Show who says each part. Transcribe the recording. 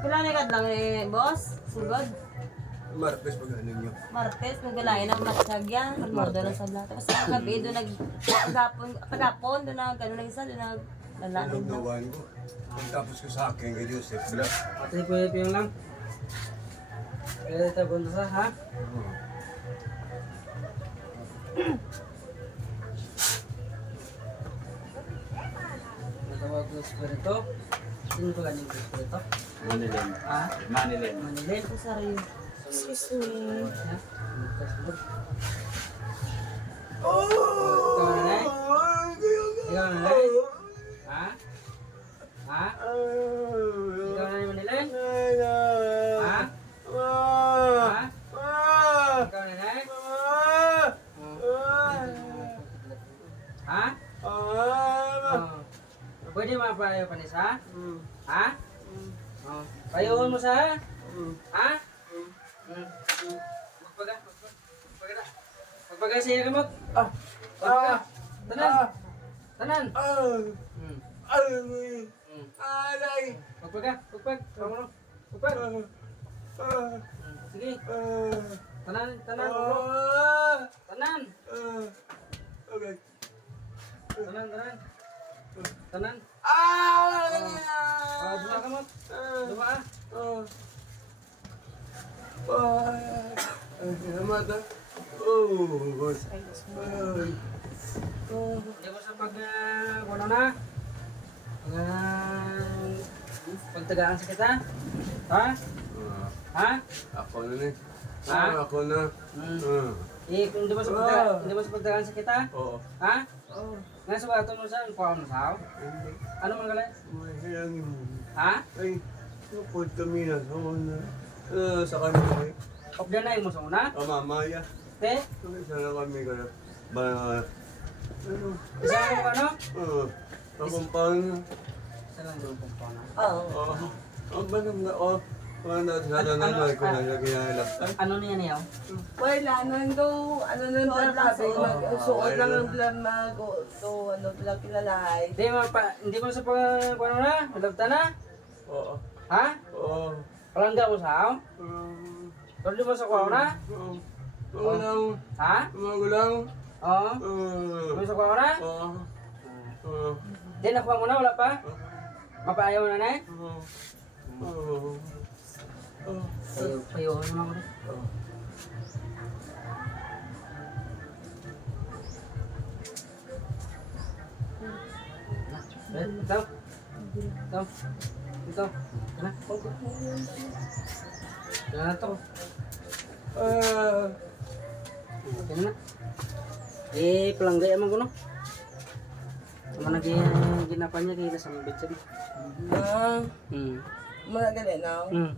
Speaker 1: Wala na ikad lang eh, boss. Sugod.
Speaker 2: Martes pag ano nyo.
Speaker 1: Martes, nagalayan ng matsagyan. Magmodo ng sabla. Tapos sa gabi, doon nag... Pagapon, pagapon, doon. Ano nag isa, doon nag... Lalanin
Speaker 2: Anong
Speaker 1: na.
Speaker 2: gawain ko? Pagtapos ko sa akin kay Joseph, wala.
Speaker 3: Pati ko yung lang. Kaya tayo punta sa, ha? Natawag ko espiritu. Sino ko galing espiritu?
Speaker 4: Manilin.
Speaker 3: Ha?
Speaker 4: Manilin.
Speaker 3: Manilin.
Speaker 1: Ito sa rin. Excuse me.
Speaker 3: Ha? Ikaw na na Ikaw na na Ha? Ha? Ikaw na na Manilin? Ha? Ha? Ikaw na na Ha? Oh. Pwede mapayo pa ni sa? Ha? Oh. Payuhon mo sa? Ha? Hmm. Magpaga, magpaga. Magpaga. Magpaga sa iyo gamot. Ah. Magpaga. Tanan. Tanan. Hmm. Hmm. Magpaga, magpag. Tama mo. Magpag. Hmm. Sige. Tanan, tanan. ulo. Tanan. Tanan, tanan. Tanan. Ah, duma ka mo. Duma ah.
Speaker 2: Salamat ah. Oh, boss. Ay.
Speaker 3: Hindi mo sa pag uh, ano na? Pag uh, pagtagaan sa kita? Ha?
Speaker 2: Ah,
Speaker 3: Ha?
Speaker 2: Ako na ni.
Speaker 3: Ha?
Speaker 2: Ah, ako na.
Speaker 3: Hmm.
Speaker 2: Ah.
Speaker 3: Eh, kung di mo sa pagtagaan, hindi mo sa pagtagaan sa kita?
Speaker 2: Oo.
Speaker 3: Ha?
Speaker 2: Oh,
Speaker 3: Nga sa bato mo sa kuha mo sa
Speaker 2: hindi.
Speaker 3: Ano man galay? Ha?
Speaker 2: ay, napod kami na. Oo na. Ah, sa kanila eh.
Speaker 3: Na mo sa una?
Speaker 2: Ah, mamaya.
Speaker 3: Te?
Speaker 2: Isa na kami ka na. Ba, ano?
Speaker 3: Isa mo ano?
Speaker 2: Ah, kakumpang.
Speaker 3: Isa lang yung kumpana.
Speaker 1: Oo.
Speaker 2: Oh, ang ba na, oh, ano, sana naman ko na lagi na.
Speaker 3: Ano niya niya?
Speaker 5: Wala, nando, ano nando,
Speaker 1: Suot lang,
Speaker 5: sabi,
Speaker 1: suot.
Speaker 5: nagsuot lang
Speaker 2: na.
Speaker 5: blam na, go, to, ano, blam kilalahay.
Speaker 3: Hindi mo pa, hindi mo sa pag kuha na? Malagta na?
Speaker 2: Oo.
Speaker 3: Ha?
Speaker 2: Oo.
Speaker 3: Palangga mo sa
Speaker 2: Um,
Speaker 3: Pero di mo sa kuha na?
Speaker 2: Oo. Magulang.
Speaker 3: Ha?
Speaker 2: Magulang.
Speaker 3: Oo.
Speaker 2: Oo.
Speaker 3: Mo sa kuha na?
Speaker 2: Oo. Oo.
Speaker 3: Di nakuha mo na, wala pa? Mapaayaw na na eh?
Speaker 2: Oo. Oo. Oo.
Speaker 3: Ito. Ito. Ito. Ano? Ano na to?
Speaker 2: Ah.
Speaker 3: Okay na. Eh, palanggay amang ko no? Tama na ginapan niya kaya mabit sabi.
Speaker 5: Ah,
Speaker 3: Hmm.
Speaker 5: mga galing na.
Speaker 3: Hmm.